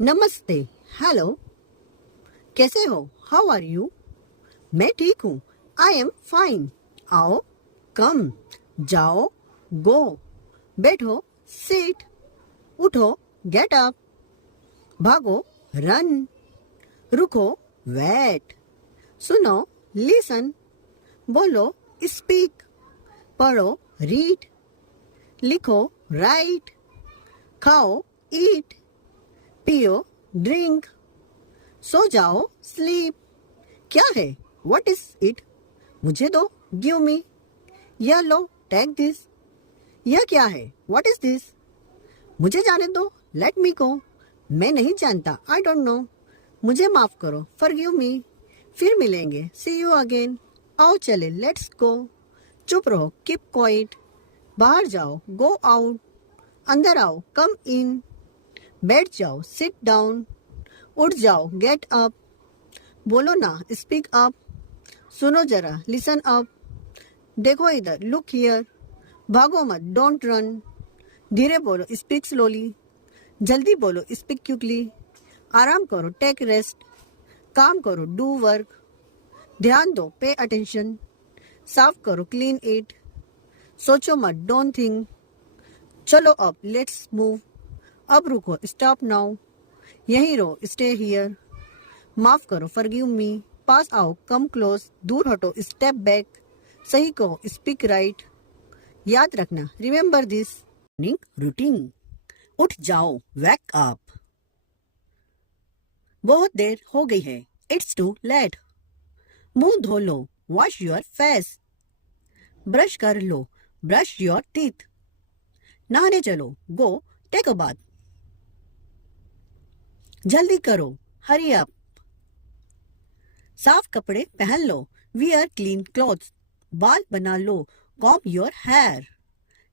नमस्ते। हेलो। कैसे हो? How are you? मैं ठीक हूँ। I am fine. आओ, कम, जाओ, गो, बैठो, सिट, उठो, गेट अप, भागो, रन, रुको, वेट, सुनो, लिसन, बोलो, स्पीक, पढ़ो, रीड, लिखो, राइट, खाओ, ईट, पियो, ड्रिंक, सो जाओ, स्लीप। क्या है? What is it? मुझे दो, गिव मी। यह लो, टेक दिस। यह क्या है? What is this? मुझे जाने दो, लेट मी गो। मैं नहीं जानता, आई डोंट नो। मुझे माफ करो, फॉरगिव मी। फिर मिलेंगे, सी यू अगेन। आओ चले, लेट्स गो। चुप रहो, कीप क्वाइट। बाहर जाओ, गो आउट। अंदर आओ, कम इन। बैठ जाओ, सिट डाउन। उठ जाओ, गेट अप। बोलो ना, स्पीक अप। सुनो जरा, लिसन अप। देखो इधर, लुक हियर। भागो मत, डोंट रन। धीरे बोलो, स्पीक स्लोली। जल्दी बोलो, स्पीक क्विकली। आराम करो, टेक रेस्ट। काम करो, डू वर्क। ध्यान दो, पे अटेंशन। साफ करो, क्लीन इट। सोचो मत, डोंट थिंक। चलो अब, लेट्स मूव। अब रुको, स्टॉप नाउ। यहीं रहो, स्टे हियर। माफ करो, फॉरगिव मी। पास आओ, कम क्लोज। दूर हटो, स्टेप बैक। सही कहो, स्पीक राइट। याद रखना, रिमेंबर दिस। Morning routine. उठ जाओ, वेक अप। बहुत देर हो गई है, इट्स टू लेट। मुंह धो लो, वॉश योर फेस। ब्रश कर लो, ब्रश योर टीथ। नहाने चलो, गो टेक अ बाथ। जल्दी करो, हरी अप। साफ कपड़े पहन लो, वियर क्लीन क्लॉथ्स। बाल बना लो, कॉम्ब योर हेयर।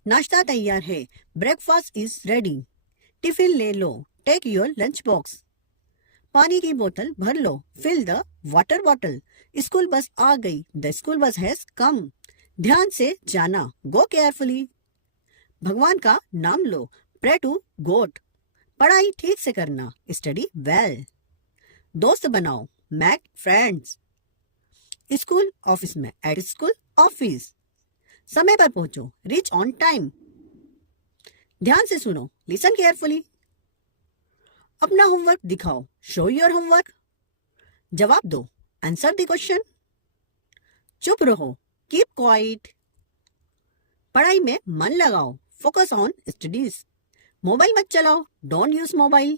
नाश्ता तैयार है, ब्रेकफास्ट इज रेडी। टिफिन ले लो, टेक योर लंच बॉक्स। पानी की बोतल भर लो, fill the water bottle. School bus आ गई, the school bus has come. ध्यान से जाना, गो केयरफुली। भगवान का नाम लो, प्रे टू गॉड। पढ़ाई ठीक से करना, स्टडी वेल। दोस्त बनाओ, मेक फ्रेंड्स। स्कूल ऑफिस में, एट स्कूल ऑफिस। समय पर पहुंचो, रीच ऑन टाइम। ध्यान से सुनो, लिसन केयरफुली। अपना होमवर्क दिखाओ, शो योर होमवर्क। जवाब दो, आंसर द क्वेश्चन। चुप रहो, कीप क्वाइट। पढ़ाई में मन लगाओ, फोकस ऑन स्टडीज। मोबाइल मत चलाओ, डोंट यूज मोबाइल।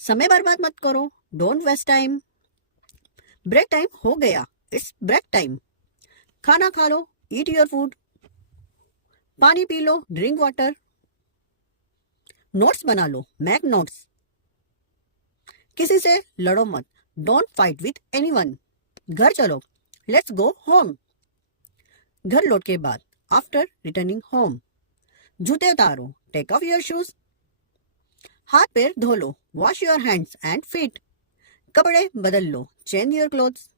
समय बर्बाद मत करो, don't waste time. Break time हो गया, इट्स ब्रेक टाइम। खाना खा लो, ईट योर फूड। पानी पी लो, ड्रिंक वाटर। नोट्स बना लो, मेक नोट्स। किसी से लड़ो मत, डोंट फाइट विथ एनीवन। घर चलो, लेट्स गो होम। घर लौट के बाद, आफ्टर रिटर्निंग होम। जूते उतारो, टेक ऑफ योर शूज। हाथ पैर धो लो, wash your hands and feet. कपड़े बदल लो, चेंज योर क्लोथ्स।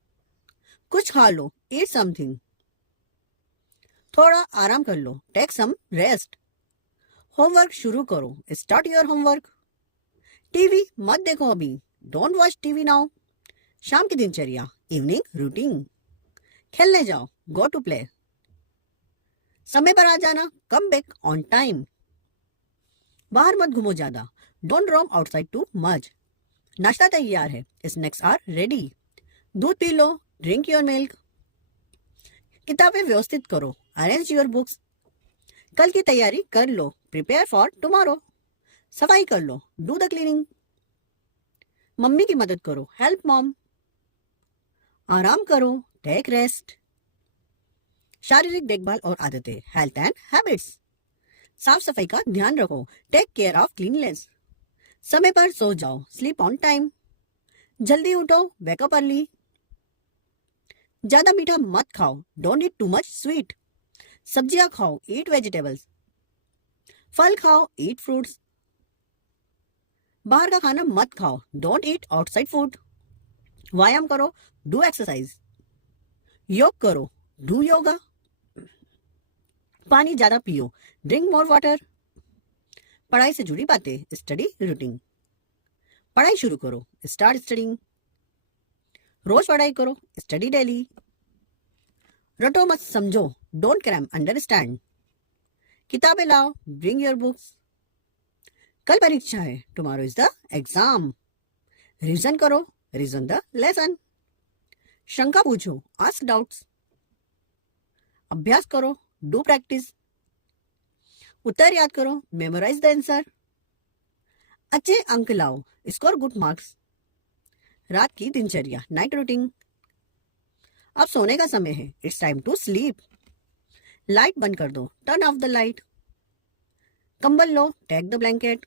कुछ खा लो, ईट समथिंग। थोड़ा आराम कर लो, टेक सम रेस्ट। होमवर्क शुरू करो, स्टार्ट योर होमवर्क। टीवी मत देखो अभी, डोंट वॉच टीवी नाउ। शाम की दिनचर्या, इवनिंग रूटीन। खेलने जाओ, गो टू प्ले। समय पर आ जाना, कम बैक ऑन टाइम। बाहर मत घूमो ज्यादा, don't roam outside too much. नाश्ता तैयार है, स्नैक्स आर रेडी। दूध पी लो, ड्रिंक योर मिल्क। किताबें व्यवस्थित करो, अरेंज योर बुक्स। कल की तैयारी कर लो, प्रिपेयर फॉर टुमारो। सफाई कर लो, डू द क्लीनिंग। मम्मी की मदद करो, हेल्प मॉम। आराम करो, टेक रेस्ट। शारीरिक देखभाल और आदतें, हेल्थ एंड हैबिट्स। साफ सफाई का ध्यान रखो, टेक केयर ऑफ क्लीननेस। समय पर सो जाओ, स्लीप ऑन टाइम। जल्दी उठो, वेकअप अर्ली। ज्यादा मीठा मत खाओ, don't eat too much sweet. सब्जियां खाओ, ईट वेजिटेबल्स। फल खाओ, ईट फ्रूट्स। बाहर का खाना मत खाओ, डोंट ईट आउटसाइड फूड। व्यायाम करो, डू एक्सरसाइज। योग करो, डू योगा। पानी ज्यादा पियो, ड्रिंक मोर वाटर। पढ़ाई से जुड़ी बातें, स्टडी रूटीन। पढ़ाई शुरू करो, स्टार्ट स्टडिंग। रोज पढ़ाई करो, स्टडी डेली। रटो मत समझो, डोंट क्रैम, अंडरस्टैंड। किताबें लाओ, ब्रिंग योर बुक्स। कल परीक्षा है, tomorrow is the exam. Revision करो, रिविजन द लेसन। शंका पूछो, आस्क डाउट्स। अभ्यास करो, डू प्रैक्टिस। उत्तर याद करो, मेमोराइज द आंसर। अच्छे अंक लाओ, स्कोर गुड मार्क्स। रात की दिनचर्या, नाइट रूटीन। अब सोने का समय है, it's time to sleep. Light बंद कर दो, टर्न ऑफ द लाइट। कंबल लो, टेक द ब्लैंकेट।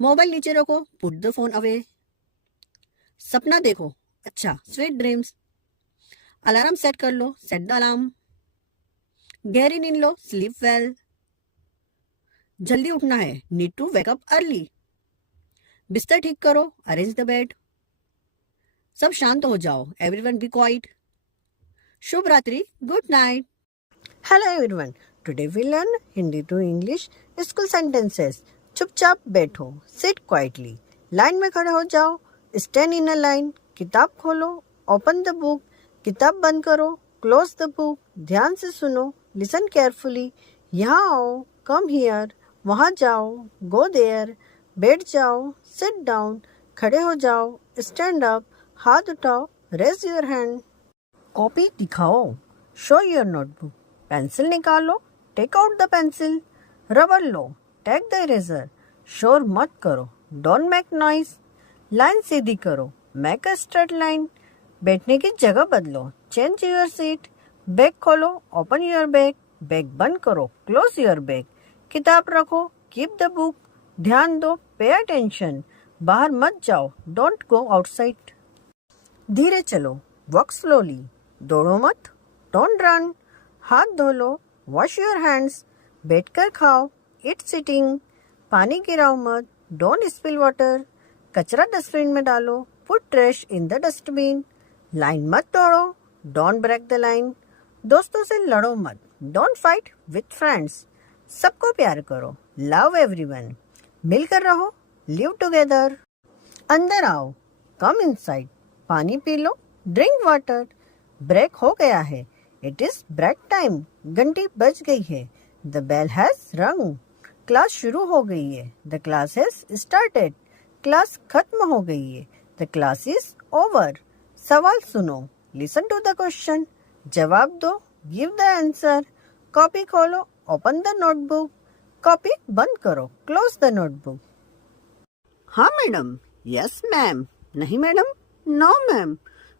मोबाइल नीचे रखो, पुट द फोन अवे। सपना देखो, अच्छा, स्वीट ड्रीम्स। अलार्म सेट कर लो, सेट द अलार्म। गहरी नींद लो, स्लीप वेल। जल्दी उठना है, need to wake up early. बिस्तर ठीक करो, अरेंज द बेड। सब शांत हो जाओ, एवरीवन बी क्वाइट। शुभ रात्रि, good night. Hello everyone, today we learn Hindi to English school sentences. चुपचाप बैठो, सिट क्वाइटली। लाइन में खड़े हो जाओ, स्टैंड इन अ लाइन। किताब खोलो, ओपन द बुक। किताब बंद करो, क्लोज द बुक। ध्यान से सुनो, लिसन केयरफुली। यहाँ आओ, कम हियर। वहाँ जाओ, गो देयर। बैठ जाओ, सिट डाउन। खड़े हो जाओ, स्टैंड अप। हाथ उठाओ, रेज योर हैंड। कॉपी दिखाओ, शो योर नोटबुक। पेंसिल निकालो, take out the pencil. Rubber लो, टेक द इरेजर। शोर मत करो, डोंट मेक नॉइज। लाइन सीधी करो, मेक अ स्ट्रेट लाइन। बैठने की जगह बदलो, चेंज योर सीट। बैग खोलो, ओपन योर बैग। बैग बंद करो, क्लोज योर बैग। किताब रखो, कीप द बुक। ध्यान दो, पे अटेंशन। बाहर मत जाओ, डोंट गो आउटसाइड। धीरे चलो, वॉक स्लोली। दौड़ो मत, डोंट रन। हाथ धो लो, वॉश योर हैंड्स। बैठकर खाओ, इट सिटिंग। पानी गिराओ मत, डोंट स्पिल वाटर। कचरा डस्टबिन में डालो, put trash in the dustbin. Line मत तोड़ो, डोंट ब्रेक द लाइन। दोस्तों से लड़ो मत, डोंट फाइट विथ फ्रेंड्स। सबको प्यार करो, लव एवरीवन। मिलकर रहो, लिव टुगेदर। अंदर आओ, कम इनसाइड। पानी पी लो, ड्रिंक वाटर। ब्रेक हो गया है, इट इज ब्रेक टाइम। घंटी बज गई है, द बेल हैज रंग। क्लास शुरू हो गई है, the class has started. Class खत्म हो गई है, द क्लास इज ओवर। सवाल सुनो, लिसन टू द क्वेश्चन। जवाब दो, गिव द आंसर। कॉपी खोलो, ओपन द नोटबुक। कॉपी बंद करो, क्लोज द नोटबुक। हाँ मैडम, यस मैम। नहीं मैडम, नो मैम।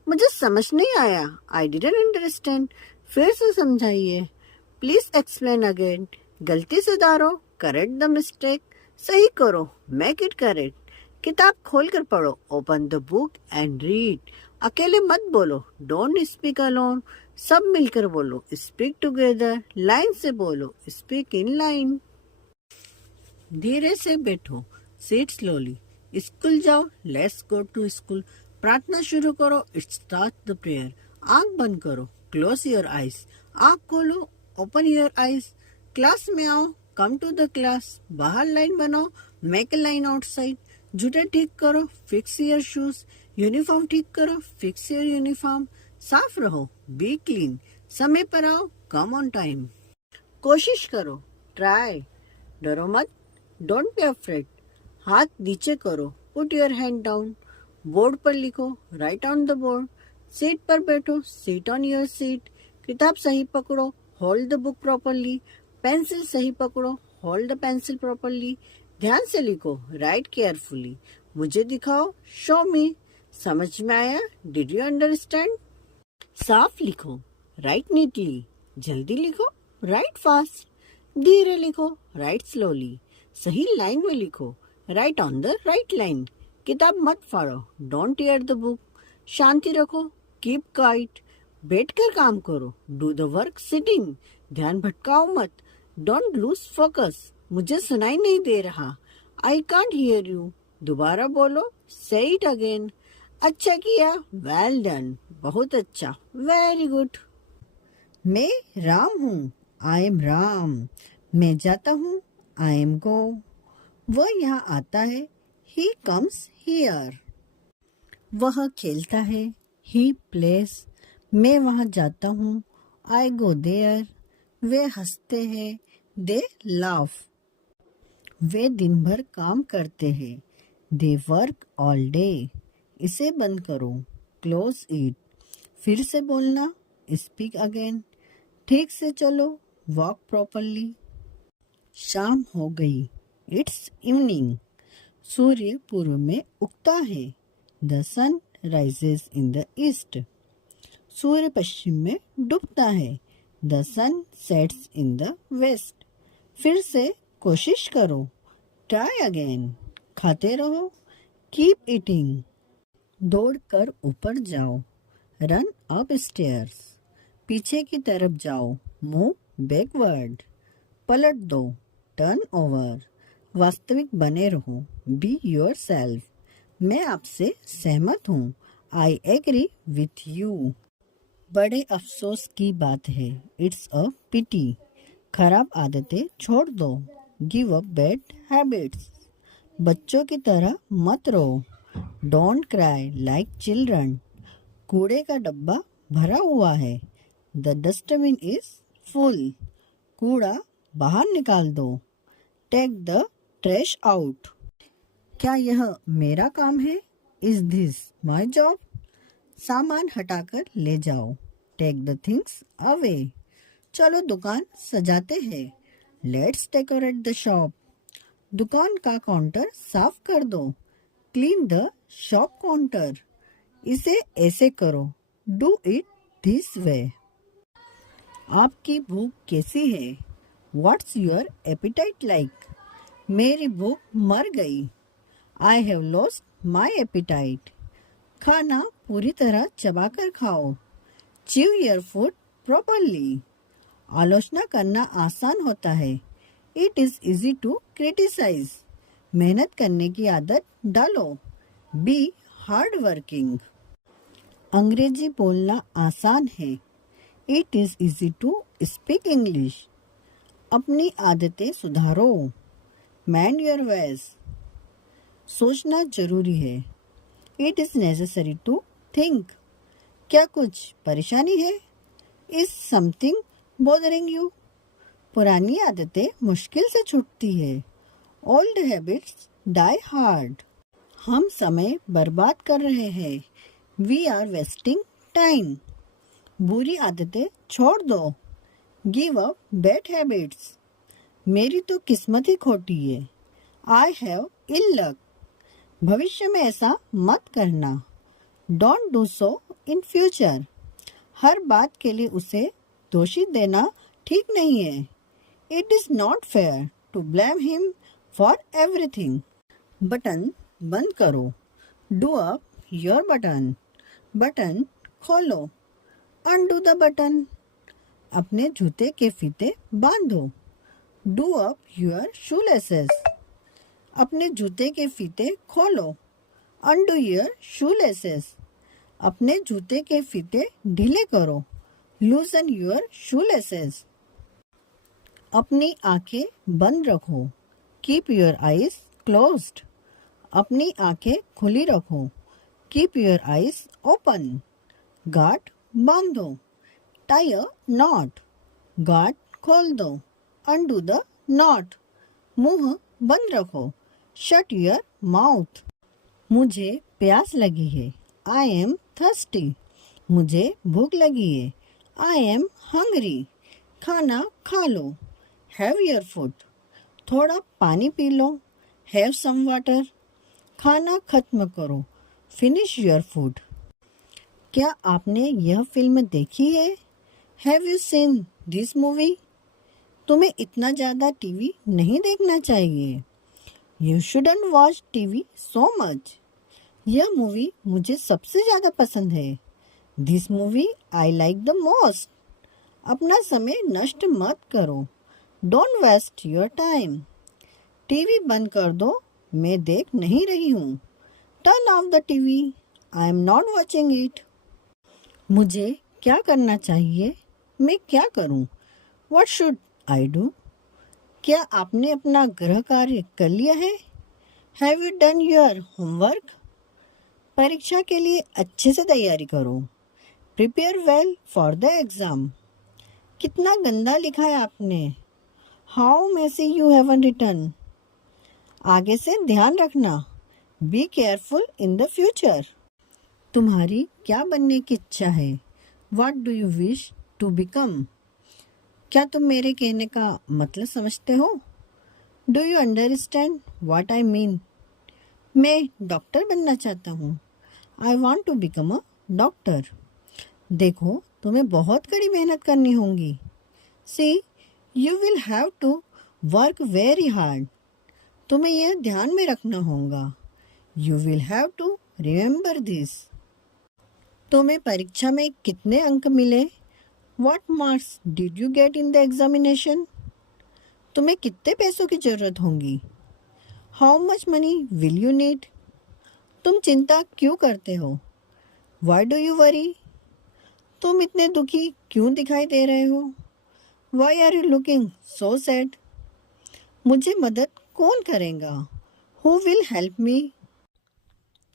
मुझे समझ नहीं आया, आई डिडंट अंडरस्टैंड। फिर से समझाइए, प्लीज एक्सप्लेन अगेन। गलती सुधारो, करेक्ट द मिस्टेक। सही करो, मेक इट करेक्ट। किताब खोल कर पढ़ो, open the book and read. अकेले मत बोलो, डोंट स्पीक अलोन। सब मिलकर बोलो, स्पीक टुगेदर। लाइन से बोलो, स्पीक इन लाइन। धीरे से बैठो, सिट स्लोली। स्कूल जाओ, लेट्स गो टू स्कूल। प्रार्थना शुरू करो, स्टार्ट द प्रेयर। आंख बंद करो, क्लोज योर आईज। आंख खोलो, ओपन योर आईज। क्लास में आओ, कम टू द क्लास। बाहर लाइन बनाओ, मेक अ लाइन आउटसाइड। जूते ठीक करो, फिक्स योर शूज। यूनिफॉर्म ठीक करो, फिक्स योर यूनिफॉर्म। साफ रहो, बी क्लीन। समय पर आओ, कम ऑन टाइम। कोशिश करो, ट्राई। डरो मत, डोंट बी अफ्रेड। हाथ नीचे करो, put your hand down. Board पर लिखो, right on the board. Seat पर बैठो, सीट ऑन योर सीट। किताब सही पकड़ो, hold the book properly. Pencil सही पकड़ो, होल्ड द पेंसिल प्रॉपरली। ध्यान से लिखो, राइट केयरफुली। मुझे दिखाओ, शो मी। समझ में आया, डिड यू अंडरस्टैंड? साफ लिखो, राइट नीटली। जल्दी लिखो, राइट फास्ट। धीरे लिखो, राइट स्लोली। सही लाइन में लिखो, right on the right line. किताब मत फाड़ो, डोंट टीयर द बुक। शांति रखो, कीप क्वाइट। बैठकर काम करो, डू द वर्क सिटिंग। ध्यान भटकाओ मत, डोंट लूज फोकस। मुझे सुनाई नहीं दे रहा, आई कांट हियर यू। दोबारा बोलो, से इट अगेन। अच्छा किया, वेल डन। बहुत अच्छा, वेरी गुड। मैं राम हूँ, आई एम राम। मैं जाता हूँ, आई एम गो। वह यहाँ आता है, he comes here. वह खेलता है, he plays. मैं वहाँ जाता हूँ, I go there. वे हंसते हैं, they laugh. वे दिन भर काम करते हैं, they work all day. इसे बंद करो, close it. फिर से बोलना, speak again. ठीक से चलो, walk properly. शाम हो गई, it's evening. सूर्य पूर्व में उगता है, the sun rises in the east. सूर्य पश्चिम में डूबता है, the sun sets in the west. फिर से कोशिश करो, try again. खाते रहो, keep eating. दौड़ कर ऊपर जाओ, run upstairs. पीछे की तरफ जाओ, move backward. पलट दो, turn over. वास्तविक बने रहो, be yourself. मैं आपसे सहमत हूँ, I agree with you. बड़े अफसोस की बात है, it's a pity. खराब आदतें छोड़ दो, give up bad habits. बच्चों की तरह मत रो, don't cry like children. कूड़े का डब्बा भरा हुआ है, the dustbin is full. कूड़ा बाहर निकाल दो, take the trash out. क्या यह मेरा काम है? Is this my job? सामान हटाकर ले जाओ, take the things away. चलो दुकान सजाते हैं, let's decorate the shop. दुकान का काउंटर साफ कर दो, clean the shop counter. इसे ऐसे करो, do it this way. आपकी भूख कैसी है? What's your appetite like? मेरी भूख मर गई, I have lost my appetite. खाना पूरी तरह चबाकर खाओ, chew your food properly. आलोचना करना आसान होता है, it is easy to criticize. मेहनत करने की आदत डालो, be hard working. अंग्रेजी बोलना आसान है, it is easy to speak English. अपनी आदतें सुधारो, mend your ways. सोचना जरूरी है, It is necessary to think. क्या कुछ परेशानी है? Is something bothering you? पुरानी आदतें मुश्किल से छूटती है, Old habits die hard. हम समय बर्बाद कर रहे हैं, We are wasting time. बुरी आदतें छोड़ दो, Give up bad habits. मेरी तो किस्मत ही खोटी है, I have ill luck. भविष्य में ऐसा मत करना, Don't do so in future. हर बात के लिए उसे दोषी देना ठीक नहीं है, It is not fair to blame him for everything. Button बंद करो, Do up your button. Button खोलो, Undo the button. अपने जूते के फीते बांधो, Do up your shoelaces. अपने जूते के फीते खोलो, Undo your shoelaces. अपने जूते के फीते ढीले करो, Loosen your shoelaces. अपनी आंखें बंद रखो, Keep your eyes closed. अपनी आंखें खुली रखो, Keep your eyes open. गांठ बांधो, Tie a knot. गांठ खोल दो, Undo the knot. मुंह बंद रखो, Shut your mouth. मुझे प्यास लगी है, I am thirsty. मुझे भूख लगी है, I am hungry. खाना खा लो, Have your food. थोड़ा पानी पी लो, Have some water. खाना खत्म करो, Finish your food. क्या आपने यह फिल्म देखी है? Have you seen this movie? तुम्हें इतना ज़्यादा टीवी नहीं देखना चाहिए, You shouldn't watch TV so much. यह मूवी मुझे सबसे ज़्यादा पसंद है, This movie I like the most. अपना समय नष्ट मत करो, Don't waste your time. TV बंद कर दो, मैं देख नहीं रही हूँ, Turn off the TV. I am not watching it. मुझे क्या करना चाहिए? मैं क्या करूँ? What should I do? क्या आपने अपना गृह कार्य कर लिया है? Have you done your homework? परीक्षा के लिए अच्छे से तैयारी करो। Prepare well for the exam. कितना गंदा लिखा है आपने। How messy you haven't written. आगे से ध्यान रखना। Be careful in the future. तुम्हारी क्या बनने की इच्छा है? What do you wish to become? क्या तुम मेरे कहने का मतलब समझते हो? Do you understand what I mean? मैं डॉक्टर बनना चाहता हूँ। I want to become a doctor. देखो, तुम्हें बहुत कड़ी मेहनत करनी होगी। See, you will have to work very hard. तुम्हें यह ध्यान में रखना होगा। You will have to remember this. तुम्हें परीक्षा में कितने अंक मिले? What marks did you get in the examination? तुम्हें कितने पैसों की जरूरत होगी? How much money will you need? तुम चिंता क्यों करते हो? Why do you worry? तुम इतने दुखी क्यों दिखाई दे रहे हो? Why are you looking so sad? मुझे मदद कौन करेगा? Who will help me?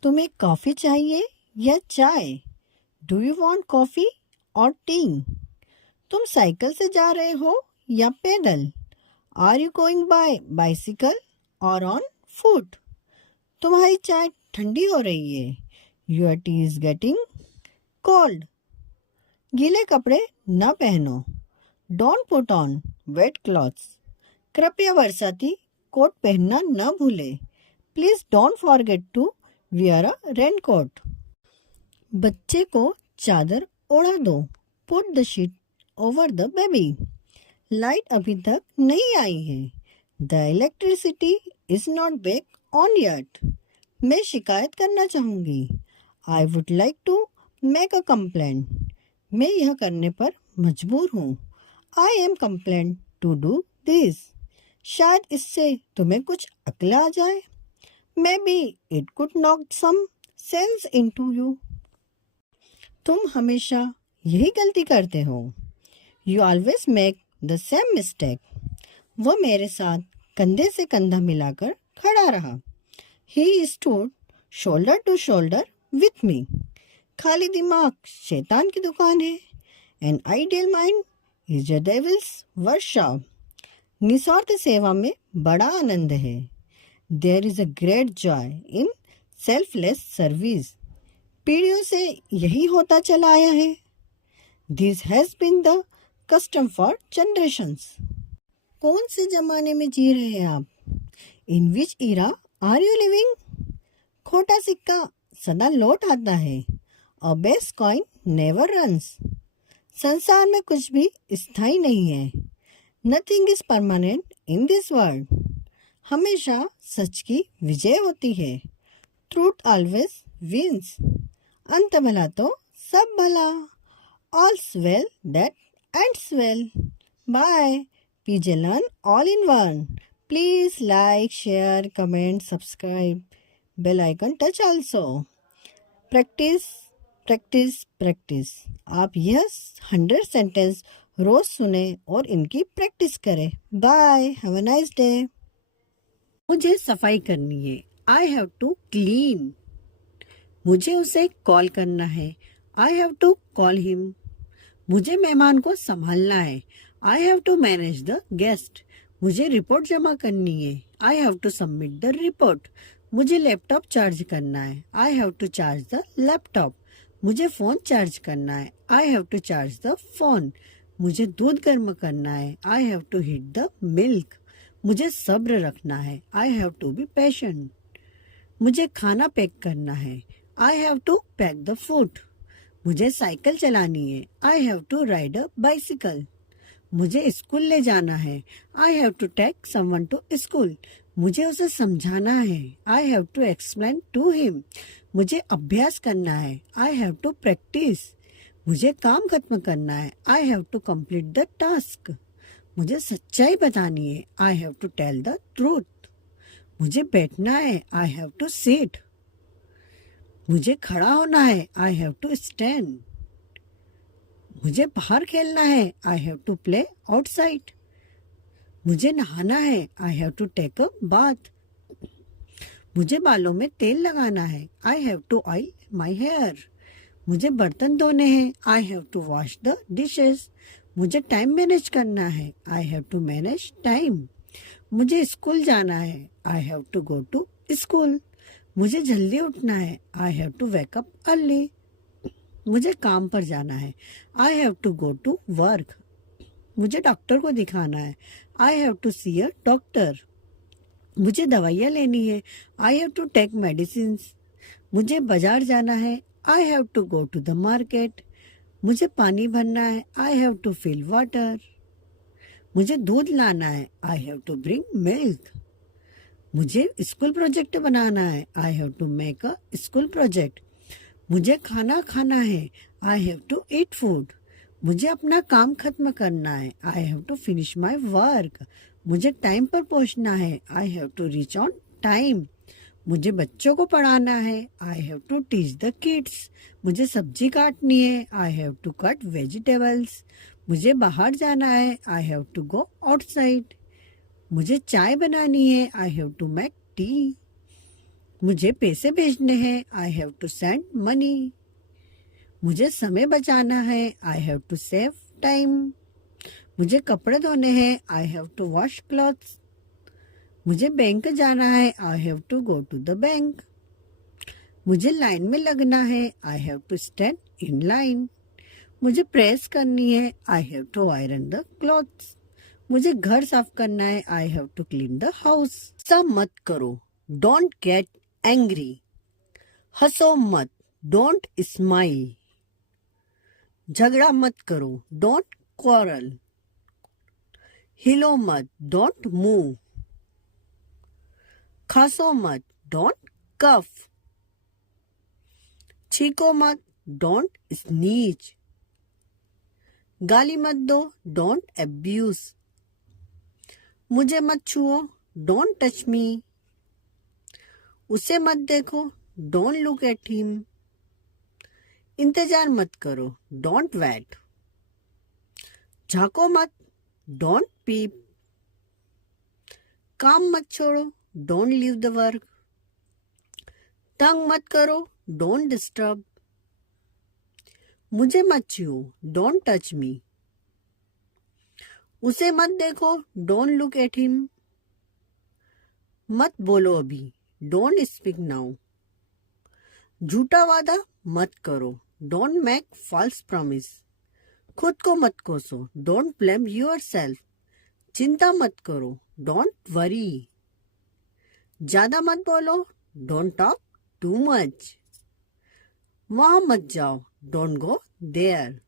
तुम्हें कॉफ़ी चाहिए या चाय? डू यू वॉन्ट कॉफ़ी और टी? तुम साइकिल से जा रहे हो या पैदल? Are you going by bicycle और ऑन फुट? तुम्हारी चाय ठंडी हो रही है। Your tea is getting cold. गीले कपड़े न पहनो। Don't put on wet clothes. कृपया बरसाती कोट पहनना न भूले। Please don't forget to wear a raincoat. बच्चे को चादर ओढ़ा दो। Put the sheet over the baby. Light अभी तक नहीं आई है। The electricity is not back on yet. मैं शिकायत करना चाहूँगी। I would like to make a complaint. मैं यह करने पर मजबूर हूँ। I am complaint to do this. शायद इससे तुम्हें कुछ अक्ल आ जाए। Maybe it could knock some sense into you. तुम हमेशा यही गलती करते हो। You always make the same mistake. वह मेरे साथ कंधे से कंधा मिलाकर खड़ा रहा। He stood shoulder to shoulder with me. खाली दिमाग शैतान की दुकान है। An ideal mind is a devil's workshop. निस्वार्थ सेवा में बड़ा आनंद है। There is a great joy in selfless service. पीढ़ियों से यही होता चला आया है। This has been the custom for generations. कौन से जमाने में जी रहे हैं आप? In which era are you living? खोटा सिक्का सदा लौट आता है। A best coin never runs. संसार में कुछ भी स्थायी नहीं है। Nothing is permanent in this world. हमेशा सच की विजय होती है। Truth always wins. अंत भला तो सब भला। All's well that ends well. Bye. PJ Learn all in one. Please like, share, comment, subscribe. Bell icon touch also. Practice, practice, practice. आप यह 100 सेंटेंस रोज सुने और इनकी प्रैक्टिस करें। Bye. Have a nice day. मुझे सफाई करनी है। I have to clean. मुझे उसे कॉल करना है। I have to call him. मुझे मेहमान को संभालना है। I have to manage the guest. मुझे रिपोर्ट जमा करनी है। I have to submit the report. मुझे लैपटॉप चार्ज करना है। I have to charge the laptop. मुझे फोन चार्ज करना है। I have to charge the phone. मुझे दूध गर्म करना है। I have to heat the milk. मुझे सब्र रखना है। I have to be patient. मुझे खाना पैक करना है। I have to pack the food. मुझे साइकिल चलानी है। I have to ride a bicycle. मुझे स्कूल ले जाना है। I have to take someone to school. मुझे उसे समझाना है। I have to explain to him. मुझे अभ्यास करना है। I have to practice. मुझे काम खत्म करना है। I have to complete the task. मुझे सच्चाई बतानी है। I have to tell the truth. मुझे बैठना है। I have to sit. मुझे खड़ा होना है। I have to stand. मुझे बाहर खेलना है। I have to play outside. मुझे नहाना है। I have to take a bath. मुझे बालों में तेल लगाना है, I have to oil my hair. मुझे बर्तन धोने हैं, I have to wash the dishes. मुझे टाइम मैनेज करना है, I have to manage time. मुझे स्कूल जाना है, I have to go to school. मुझे जल्दी उठना है, I have to wake up early. मुझे काम पर जाना है, I have to go to work. मुझे डॉक्टर को दिखाना है, I have to see a doctor. मुझे दवाइयाँ लेनी है, I have to take medicines. मुझे बाजार जाना है, I have to go to the market. मुझे पानी भरना है, I have to fill water. मुझे दूध लाना है, I have to bring milk. मुझे स्कूल प्रोजेक्ट बनाना है, I have to make a school project. मुझे खाना खाना है, I have to eat food. मुझे अपना काम खत्म करना है, I have to finish my work. मुझे टाइम पर पहुंचना है, I have to reach on time. मुझे बच्चों को पढ़ाना है, I have to teach the kids. मुझे सब्जी काटनी है, I have to cut vegetables. मुझे बाहर जाना है, I have to go outside. मुझे चाय बनानी है, I have to make tea. मुझे पैसे भेजने हैं, I have to send money. मुझे समय बचाना है, I have to save time. मुझे कपड़े धोने हैं, I have to wash clothes. मुझे बैंक जाना है, I have to go to the bank. मुझे लाइन में लगना है, I have to stand in line. मुझे प्रेस करनी है, I have to iron the clothes. मुझे घर साफ करना है, I have to clean the house. सब मत करो, डोंट गेट एंग्री। हंसो मत, डोंट स्माइल। झगड़ा मत करो, डोंट क्वारल। हिलो मत, डोंट मूव। खांसो मत, डोंट कफ। छींको मत, डोंट स्नीज। गाली मत दो, डोंट एब्यूज। मुझे मत छुओ, डोंट टच मी। उसे मत देखो, डोंट लुक एट हिम। इंतजार मत करो, डोंट वेट। झांको मत, डोंट पीप। काम मत छोड़ो, डोंट लीव द वर्क। तंग मत करो, डोंट डिस्टर्ब। मुझे मत छुओ, डोंट टच मी। उसे मत देखो, डोंट लुक एट हिम। मत बोलो अभी, डोंट स्पीक नाउ। झूठा वादा मत करो, डोंट मेक फॉल्स प्रॉमिस। खुद को मत कोसो, डोंट ब्लेम योरसेल्फ। चिंता मत करो, डोंट वरी। ज्यादा मत बोलो, डोंट टॉक टू मच। वहां मत जाओ, डोंट गो देयर।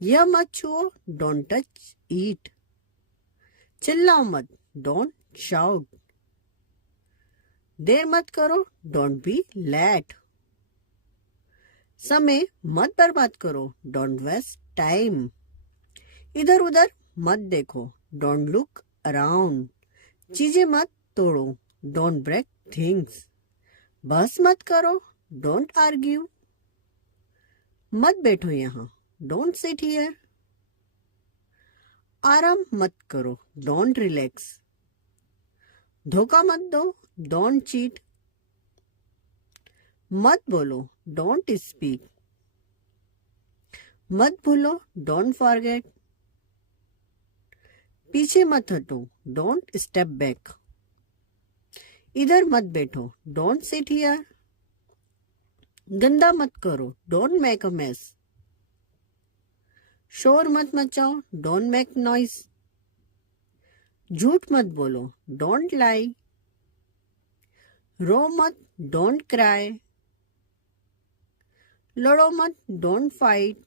यह मत छुओ, डोंट टच ईट। चिल्लाओ मत, डोंट शाउट। देर मत करो, डोंट बी लेट। समय मत बर्बाद करो, डोंट वेस्ट टाइम। इधर उधर मत देखो, डोंट लुक अराउंड। चीजें मत तोड़ो, डोंट ब्रेक थिंग्स। बहस मत करो, डोंट आर्ग्यू। मत बैठो यहाँ, डोंट सिट हियर। आराम मत करो, डोंट रिलैक्स। धोखा मत दो, डोंट चीट। मत बोलो, डोंट स्पीक। मत भूलो, डोंट फॉरगेट। पीछे मत हटो, डोंट स्टेप बैक। इधर मत बैठो, डोंट सिट हियर। गंदा मत करो, डोंट मेक अ मेस। शोर मत मचाओ, डोंट मेक नॉइस। झूठ मत बोलो, डोंट लाई। रो मत, डोंट क्राई। लड़ो मत, डोंट फाइट।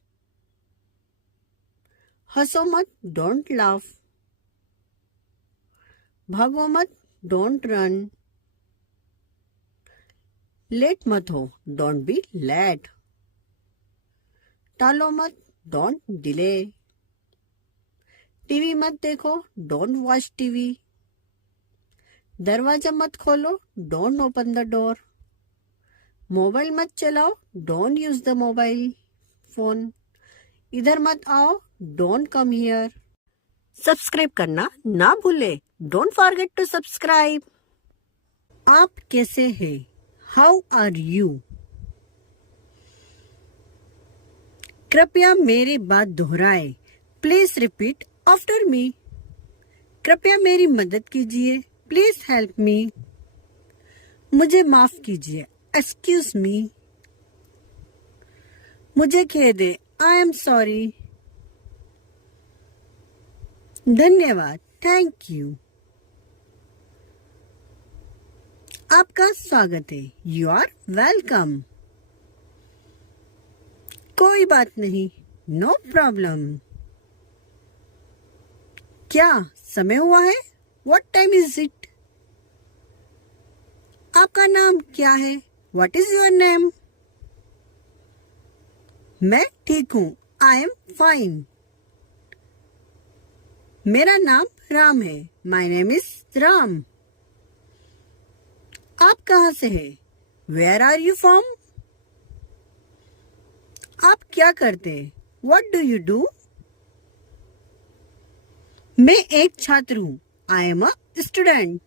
हंसो मत, डोंट लाफ। भागो मत, डोंट रन। लेट मत हो, डोंट बी लेट। टालो मत, डोंट डिले। टीवी मत देखो, डोंट वॉच टीवी। दरवाजा मत खोलो, don't open the door. Mobile मत चलाओ, don't use the mobile phone. इधर मत आओ, डोंट कम हियर। सब्सक्राइब करना ना भूले, डोंट फॉरगेट टू सब्सक्राइब। आप कैसे हैं? How are you? कृपया मेरी बात दोहराए। Please repeat after me. कृपया मेरी मदद कीजिए। Please help me. मुझे माफ कीजिए। Excuse me. मुझे खेद है। I am sorry. धन्यवाद। Thank you. आपका स्वागत है। You are welcome. कोई बात नहीं। No problem. क्या समय हुआ है? What time is it? आपका नाम क्या है? What is your name? मैं ठीक हूँ। I am fine. मेरा नाम राम है। My name is Ram. आप कहाँ से हैं? Where are you from? आप क्या करते हैं? What do you do? मैं एक छात्र हूँ। I am a student.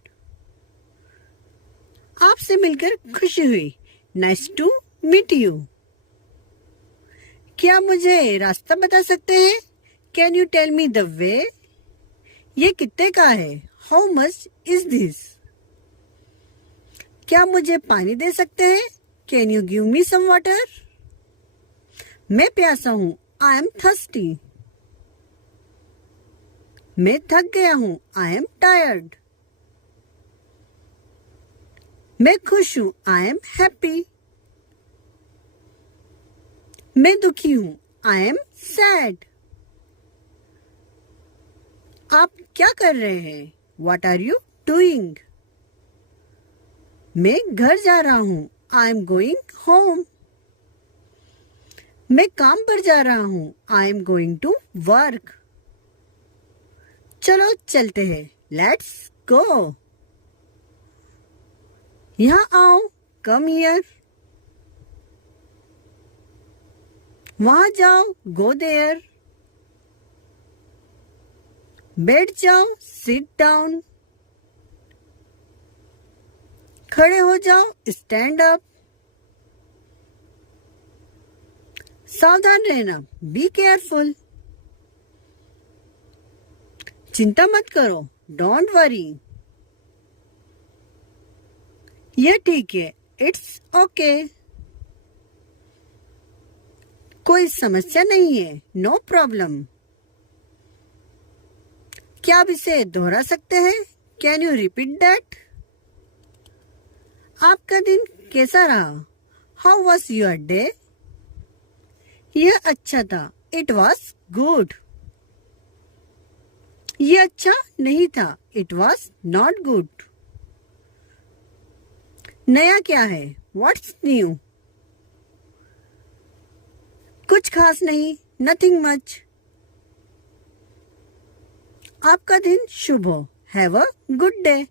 आपसे मिलकर खुशी हुई। Nice to meet you. क्या मुझे रास्ता बता सकते हैं? Can you tell me the way? ये कितने का है? How much is this? क्या मुझे पानी दे सकते हैं? Can you give me some water? मैं प्यासा हूँ। I am thirsty. मैं थक गया हूँ। I am tired. मैं खुश हूँ। I am happy. मैं दुखी हूँ। I am sad. आप क्या कर रहे हैं? What are you doing? मैं घर जा रहा हूँ। I am going home. मैं काम पर जा रहा हूँ। I am going to work. चलो चलते हैं। Let's go. यहाँ आओ। Come here. वहाँ जाओ। Go there. बैठ जाओ। Sit down. खड़े हो जाओ। Stand up. सावधान रहना। Be careful. चिंता मत करो। Don't worry. यह ठीक है। It's okay. कोई समस्या नहीं है। No problem. क्या आप इसे दोहरा सकते हैं? Can you repeat that? आपका दिन कैसा रहा? How was your day? यह अच्छा था। It was good. यह अच्छा नहीं था। It was not good. नया क्या है? What's new? कुछ खास नहीं। Nothing much. आपका दिन शुभ हो। Have a good day.